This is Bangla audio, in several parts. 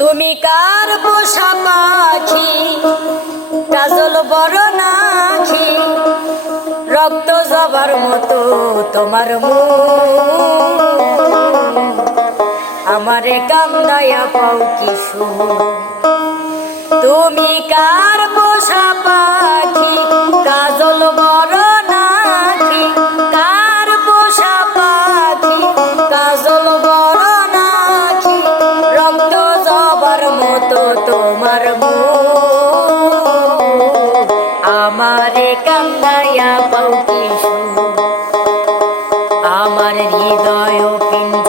তুমি কার পোষা পাখি? কাজল বড় নাখি রক্ত যাবার মতো তোমার আমারে কামদায়া পাও কিছু তুমি কার পোষা পাখি? করে কান্দাইয়া পাউটি আমার হৃদয় পিণ্ড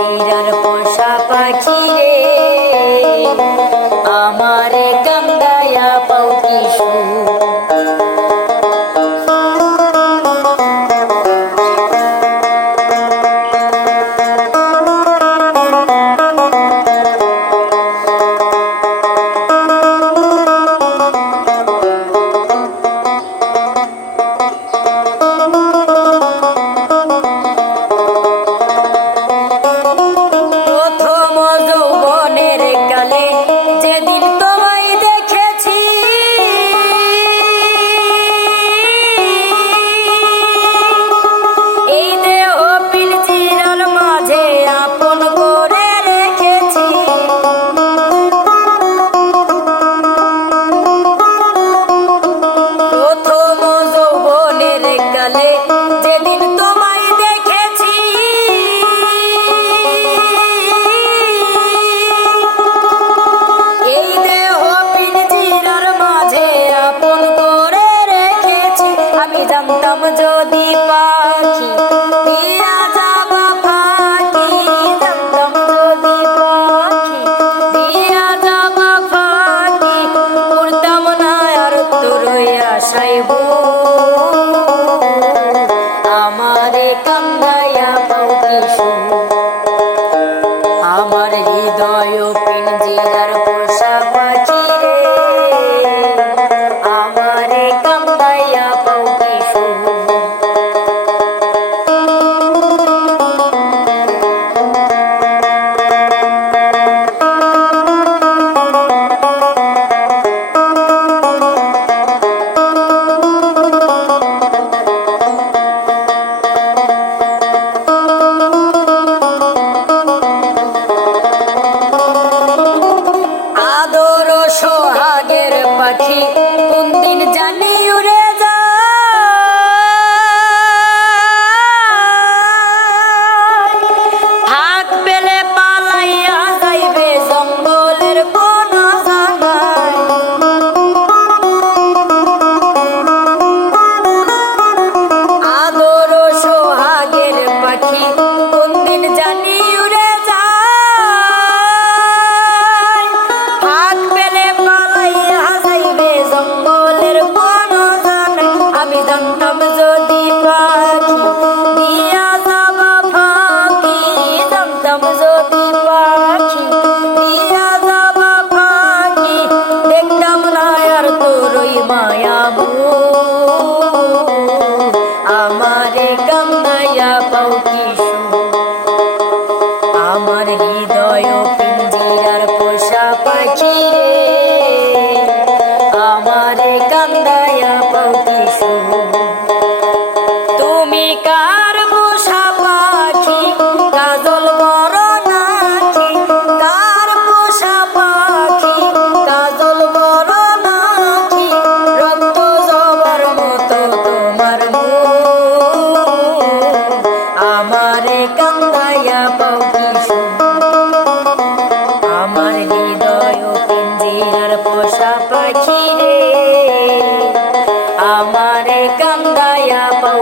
所以不 partirei. আমারে কান্দায়া পাও